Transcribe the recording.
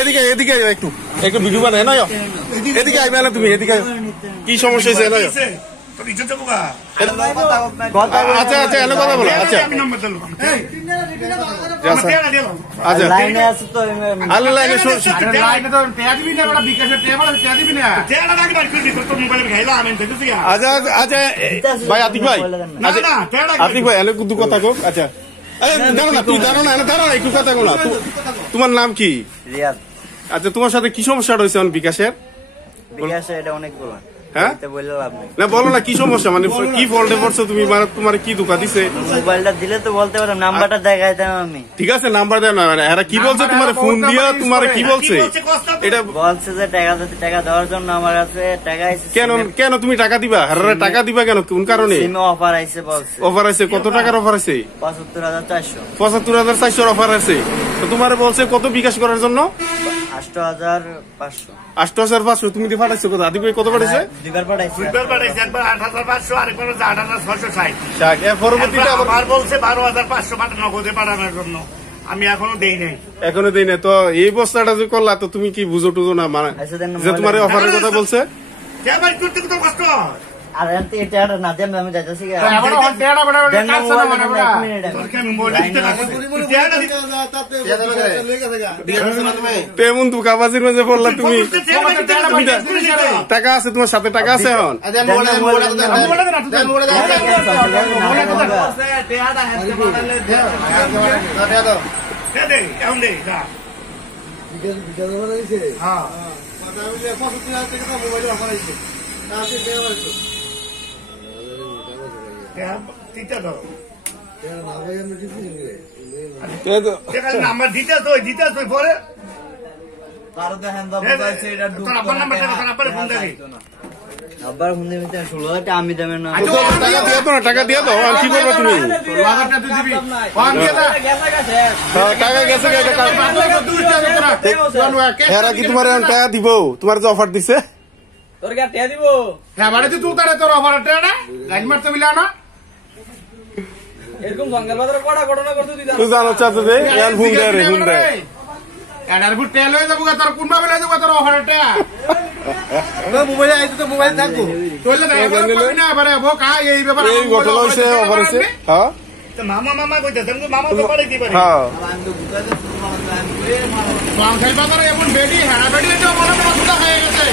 এদিকে একটু একটু ভিডিও বানায় নয় এদিকে আইবে না তুমি এদিকে কি সমস্যা হয়েছে নয় আচ্ছা আচ্ছা এনে কথা বলো আচ্ছা আচ্ছা ভাই আতিক ভাই আতিক ভাই এনে দু কথা কোক আচ্ছা জানো না তুই জানো না জানো না একটু কথা বলো তোমার নাম কি রিয়াদ আচ্ছা তোমার সাথে কি সমস্যা রয়েছে বিকাশের এটা অনেক বলা হ্যাঁ না বলো না কি সমস্যা মানে কি ফল্টে পড়ছো তুমি তোমার কি ধোঁকা দিছে মোবাইলটা দিলে তো বলতে পারো নাম্বারটা দেখাইতাম আমি ঠিক আছে নাম্বার দেও না এরা কি বলছে তোমার ফোন দিয়া তোমার কি বলছে এটা বলছে যে টাকা দেওয়ার জন্য আমার কাছে টাকা আইছে কেন কেন তুমি টাকা দিবা হারারে টাকা দিবা কেন কোন কারণে সিমে অফার আইছে বলছে অফার আছে কত টাকার অফার আছে 75400 75400 অফার আছে তো তোমারে বলছে কত বিকাশ করার জন্য 8500 8500 তুমি দিয়ে পাঠাইছো কত আদি কত পাঠাইছে দুইবার পাঠাইছে একবার 8500 আরেকবার 8660 এর পরবর্তীতে আবার বলছে 12500 টাকা নগদে পাঠানোর জন্য আমি এখনো দেই নাই তো এই বস্তাটা যে করলা তো তুমি কি বুঝো টুজো না মানে যে তোমার অফারের কথা বলছে কেমন করতে কত কষ্ট আর এটা না দেন আমি যাইতাছি আবার অন টেড়া বড় কাটছ না মানে বড় তোরকে আমি বলতে তেমন দুকাবাজির মাঝে পড়লা তুমি টাকা আছে তোমার সাথে টাকা আছে এখন নাম্বার দিতে পরে আবার হুন্দি মিতে 16টা আমি দেবেন না টাকা দিয়ে দাও আর কি করবে তুমি টাকা গেছে এরা কি তোমার টাকা দিব তোমার যে অফার দিছে তোর কি টাকা দিব হ্যাঁ মানে তুই তারে তোর অফার টাকা লাইন মারতে মিলা না এরকম জঙ্গল বাজারে কড়া ঘটনা করতে দিদা তুই জানো চাচা দে ইয়ার ফোন দে রে ফোন দে এডার বুট তেল হয়ে যাবো তোর কোন ভাবে লয়ে যাবো তোর অফার টাকা মোবাইলে আইতো তো মোবাইল থাকবো তোলে না এবারে ও কা এই ব্যাপার এই ঘটনা হইছে অফার হইছে হ্যাঁ তো মামা কইতা তুমি মামা তো পারে দিবারে হ্যাঁ বাজারে এমন বেডি হেড়া বেডি এটা বড় বড় সুদা হয়ে গেছে